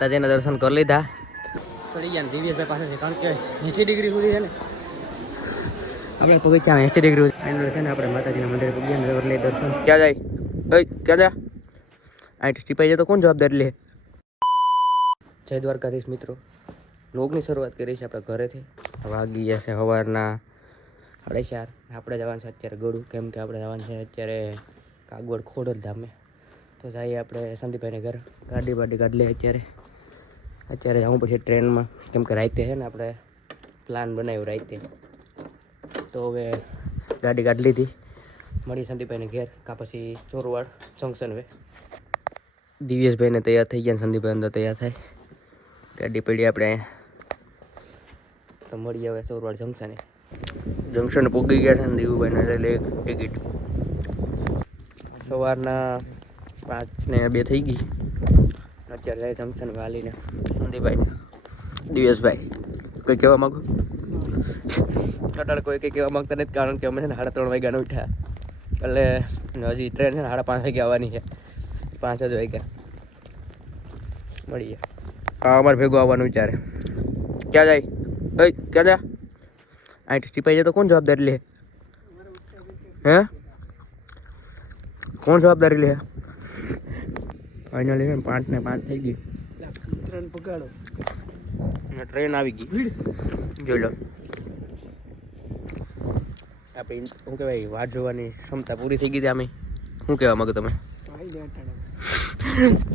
માતાજીના દર્શન કરી લીધા. ચડી ગયા દિવ્યેશભાઈ પાસે છે, કારણ કે 80 ડિગ્રી સુધી છે ને આપણે પગથિયા 80 ડિગ્રી ફાઇનલ છે ને આપણે માતાજીના મંદિરે પગ્યા એટલે દર્શન. ક્યાં જાય ક્યાં જા આ ટીપાઈ જાય તો કોણ જવાબદારી લે? જય દ્વારકાધીશ મિત્રો, વ્લોગની શરૂઆત કરી છે આપણે ઘરેથી. વાગી ગયા છે સવારના 4:30. આપણે જવાનું છે અત્યારે ગળું, કેમ કે આપણે જવાનું છે અત્યારે કાગવડ ખોડલ ધામે. તો જઈએ આપણે સંદીપભાઈને ઘર, ગાડી બાડી કાઢી લઈએ. અત્યારે જાઉં પછી ટ્રેનમાં, કેમ કે રાતે છે ને આપણે પ્લાન બનાવ્યો રાતે. તો હવે ગાડી કાઢી લીધી, મળી સંદીપભાઈને ઘેર કાં પછી ચોરવાડ જંકશન વે. દિવ્યેશભાઈને તૈયાર થઈ ગયા, સંદીપભાઈ અંદર તૈયાર થાય, ગાડી પડી આપણે તો મળીએ હવે ચોરવાડ જંકશન પૂગી ગયા છે ને દીવુભાઈને લઈ લે ટિકિટ. સવારના 5:02 થઈ ગઈ. અત્યારે જાય જંકશન વાલીને સંદીપભાઈને. દિવ્યેશભાઈ કંઈ કહેવા માગો? કટાળ કોઈ કંઈ કહેવા માગતા નથી, કારણ કે અમે છે ને 3:30 વાગ્યાના ઉઠ્યા, એટલે હજી ટ્રેન છે ને 5:30 વાગે આવવાની છે. 5 જ વાગ્યા મળીએ. હા, અમારે ભેગો આવવાનું વિચારે. ક્યાં જાય ક્યાં જા આ ટીપાઈ જાય તો કોણ જવાબદારી લે? હે કોણ જવાબદારી લે? ફાઇનલી છે ને 5:05 થઈ ગઈ. ટ્રેન પકડો, ટ્રેન આવી ગઈ. જોઈ લો, આપણે શું કહેવાય વાટ જોવાની ક્ષમતા પૂરી થઈ ગઈ. અમે શું કહેવા માંગો તમે?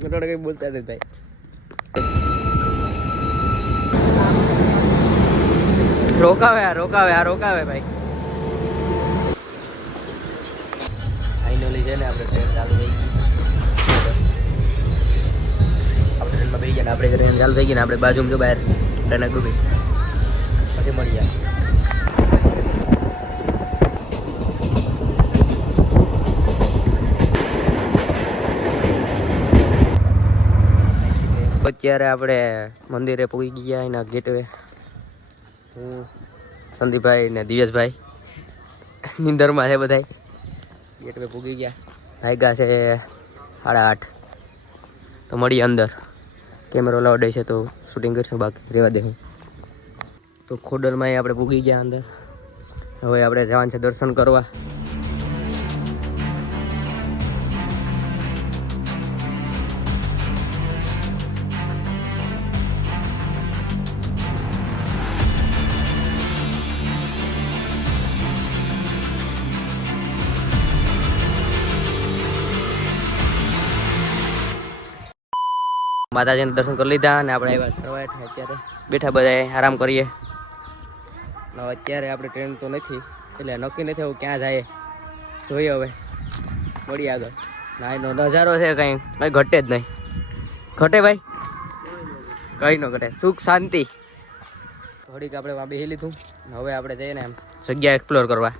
કંઈ બોલતા નથી ભાઈ. રોકાવે ભાઈ. ફાઇનલી છે ને આપણે ટ્રેન ચાલુ થઈ ગઈ. આપણે ટ્રેનમાં બેસી ગયા ને આપણે ટ્રેન ચાલુ થઈ ગઈ ને આપણે બાજુમાં જો બહાર ટ્રેન ગઈ. પછી મળી જાય. અત્યારે આપણે મંદિરે પહોંચી ગયા એના ગેટવે. હું સંદીપભાઈ ને દિવ્યેશભાઈ નિંદરમાં છે બધા. ગેટવે પૂગી ગયા. વાગ્યા છે 8:30. તો મળીએ અંદર. કેમેરો લાવડે છે તો શૂટિંગ કરશું, બાકી રહેવા દે. તો ખોડલમાં આપણે પૂગી ગયા અંદર. હવે આપણે જવાનું છે દર્શન કરવા. માતાજીને દર્શન કરી લીધા અને આપણે આવ્યા સરવાટ. અત્યારે બેઠા બધા આરામ કરીએ. અત્યારે આપણે ટ્રેન તો નથી, એટલે નક્કી નથી આવું ક્યાં જાય. જોઈએ હવે, મળીએ આગળ. ના એનો નજારો છે કંઈ ઘટે જ નહીં. ઘટે ભાઈ? કંઈ ન ઘટે, સુખ શાંતિ. થોડીક આપણે વાં બેસી લીધું. હવે આપણે જઈએ ને એમ જગ્યા એક્સપ્લોર કરવા.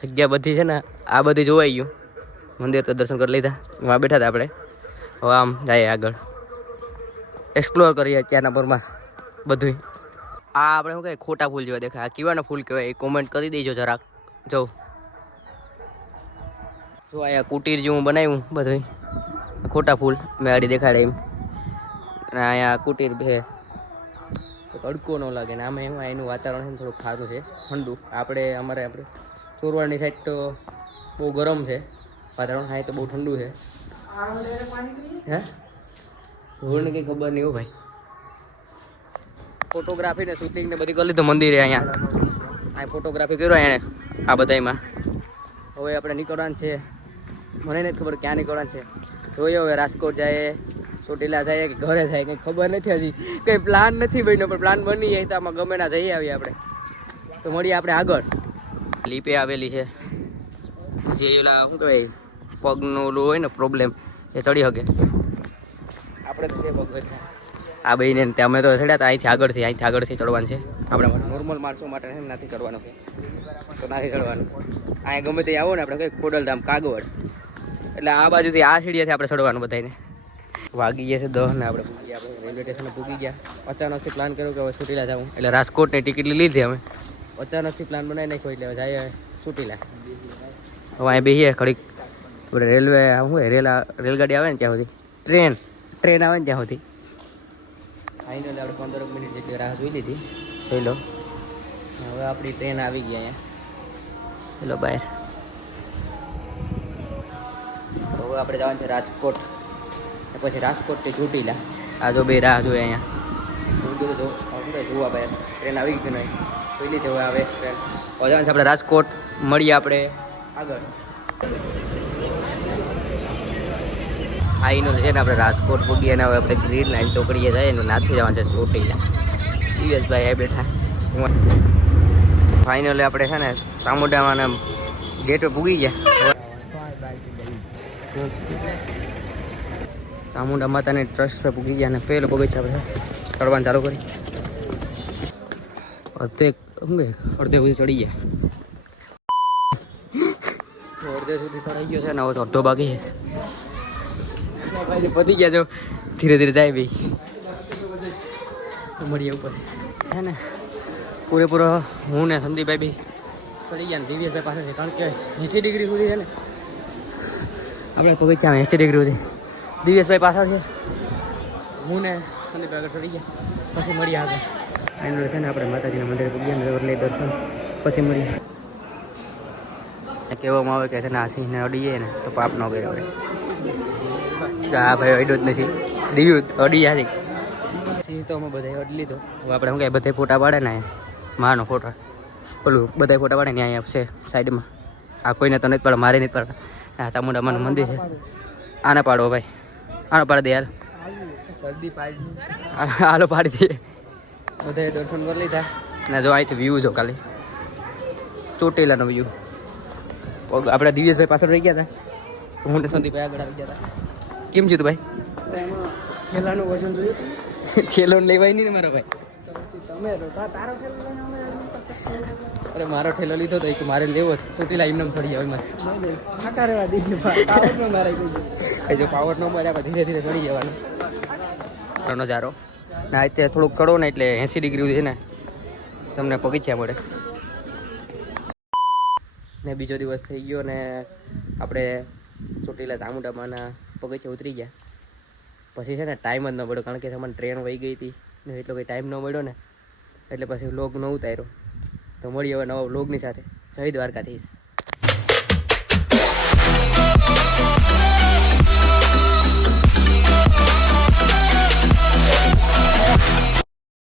જગ્યા બધી છે ને આ બધી જોવાઈ ગયું. મંદિર તો દર્શન કરી લીધા, વાં બેઠા હતા આપણે. હવે આમ જઈએ આગળ, એક્સપ્લોર કરીએ અત્યારના પરમાં બધું. આ આપણે શું કહેવાય ખોટા ફૂલ જેવા દેખાય. આ કેવાના ફૂલ કહેવાય એ કોમેન્ટ કરી દેજો જરાક. જો અહીંયા કુટીર જેવું બનાવ્યું બધું, ખોટા ફૂલ મેં આડી દેખાડે એમ. અને અહીંયા કુટીર છે, તડકો ન લાગે ને. આમાં એમાં એનું વાતાવરણ છે ને થોડુંક ખારું છે, ઠંડુ. આપણે ચોરવાડની સાઈડ તો બહુ ગરમ છે વાતાવરણ, હા તો બહુ ઠંડુ છે. હે રોડને કંઈ ખબર નહીં હો ભાઈ. ફોટોગ્રાફી ને શૂટિંગ ને બધી કરી લીધું મંદિરે. અહીંયા ફોટોગ્રાફી કર્યો એને આ બધામાં. હવે આપણે નીકળવાનું છે. મને નથી ખબર ક્યાં નીકળવાનું છે. જોઈએ હવે રાજકોટ જાય, ચોટીલા જાય કે ઘરે જાય કંઈ ખબર નથી. હજી કંઈ પ્લાન નથી બન્યો, પણ પ્લાન બની જાય તો આમાં ગમે ના જઈ આવીએ આપણે. તો મળીએ આપણે આગળ. લીપે આવેલી છે, પછી ઓલા શું કહેવાય પગનું ઓલું હોય ને પ્રોબ્લેમ, એ ચડી શકે. આપણે તો છે પગ આ બહીને અમે તો ચડ્યા હતા અહીંથી આગળથી ચડવાનું છે. આપણે નોર્મલ માણસો માટે નથી ચડવાનું છે, તો નથી ચડવાનું. અહીંયા ગમે તે આવો ને આપણે કંઈ ખોડલધામ કાગવડ, એટલે આ બાજુથી આ સીડીએથી આપણે ચડવાનું બધાને. વાગી ગયા છે 10 ને આપણે રેલવે સ્ટેશને પૂગી ગયા. અચાનકથી પ્લાન કર્યો કે હવે ચોટીલા જાઉં, એટલે રાજકોટની ટિકિટ લીધી અમે. અચાનકથી પ્લાન બનાવી નાખ્યો, એટલે જઈએ ચોટીલા. હવે અહીં બેસીએ ઘડીક. આપણે રેલવે શું રેલગાડી આવે ને ત્યાં સુધી, ટ્રેન આવે ને ત્યાં સુધી ફાઇનલી આપણે 15 મિનિટ જેટલી રાહ જોઈ લીધી. જોઈ લો હવે આપણી ટ્રેન આવી ગઈ અહીંયા. ચલો બહાર. તો હવે આપણે જવાનું છે રાજકોટ, પછી રાજકોટથી ચોટીલા. આ જો બે રાહ જોઈએ અહીંયા. હું કીધું જો જોવા બહાર ટ્રેન આવી ગઈ કે નહીં જોઈ લીધી. હવે આવે ટ્રેન. હવે જવાનું છે આપણે રાજકોટ. મળીએ આપણે આગળ. ફાઇનલ છે ને આપણે રાજકોટ પૂગીએ અને હવે આપણે ગ્રીન લાઈન ચોકડીએ જાય એનું નાથી જવાનું છે ચોટીલા. દિવેશભાઈ આ બેઠા. ફાઇનલી આપણે છે ને ચામુંડામાં ગેટ પર પૂગી ગયા. ચામુંડા માતાની ટ્રસ્ટ પર પૂગી ગયા અને પેલો પગથિયા આપણે ચડવાનું ચાલુ કરી. અડધે સુધી ચડી ગયા. અડધે સુધી ચડાઈ ગયો છે ને હવે તો અડધો બાકી છે. પતી ગયા જો ધીરે ધીરે જાય ભાઈ. મળીએ ઉપર છે ને પૂરેપૂરો હું ને સંદીપભાઈ બી ચડી ગયા ને દિવ્યેશભાઈ પાસે છે. કારણ કે 80 ડિગ્રી સુધી છે ને આપણે પગથિયા 80 ડિગ્રી સુધી. દિવ્યેશભાઈ પાછળ છે, હું ને સંદીપભાઈ આગળ ચડી ગયા. પછી મળીએ આગળ. ફાઇનલ છે ને આપણે માતાજીના મંદિરે પૂગ્યા ને લઈ દર્શન પછી મળીએ. કહેવામાં આવે કે છે ને આ સિંહને અડીએ ને તો પાપ ન કર્યો હોય. હા ભાઈ અડ્યો જ નથી. દિવ્યું અડી જાય સિંહ તો અમે બધા અડી લીધો. હવે આપણે શું કહે બધા ફોટા પાડે ને માનો ફોટા ઓલું બધા ફોટા પાડે ને અહીંયા છે સાઈડમાં. આ કોઈને તો નથી પાડે, મારે નથી પાડે. આ ચામુંડા માનું મંદિર છે. આને પાડો ભાઈ, આને પાડી દે યાર. શરદી પાડી હાલો પાડી દઈએ. બધાએ દર્શન કરી લીધા ને જો અહીંથી વ્યૂ જો ખાલી ચોટીલાનો વ્યૂ. આપણે દિવ્યેશભાઈ પાછળ રહી ગયા હતા, હું ને સંદીપભાઈ આગળ આવી ગયા હતા. કેમ છે તું ભાઈ? ખેલાનું વજન જોયું ખેલો લેવાય નહીં ને મારો ભાઈ. તમે તારો ખેલો અરે મારો ઠેલો લીધો તો એક મારે લેવો છે. ચોટીલા એમને ચડી જાય મારે ફાંકા રહેવા દીધી મારે જો પાવર ન મળે આપણે ધીરે ધીરે ચડી જવાનું. નજારો ના અત્યારે થોડુંક કરો ને એટલે 80 ડિગ્રી છે ને તમને પગથિયા મળે. ને બીજો દિવસ થઈ ગયો ને આપણે ચોટીલા ચામુંડામાંના પગથિયા ઉતરી ગયા. પછી છે ને ટાઈમ જ ન મળ્યો કારણ કે અમને ટ્રેન વહી ગઈ હતી ને એટલો કંઈ ટાઈમ ન મળ્યો ને એટલે પછી વ્લોગ ન ઉતાર્યો. તો મળીએ હવે નવા વ્લોગની સાથે. જય દ્વારકાધીશ.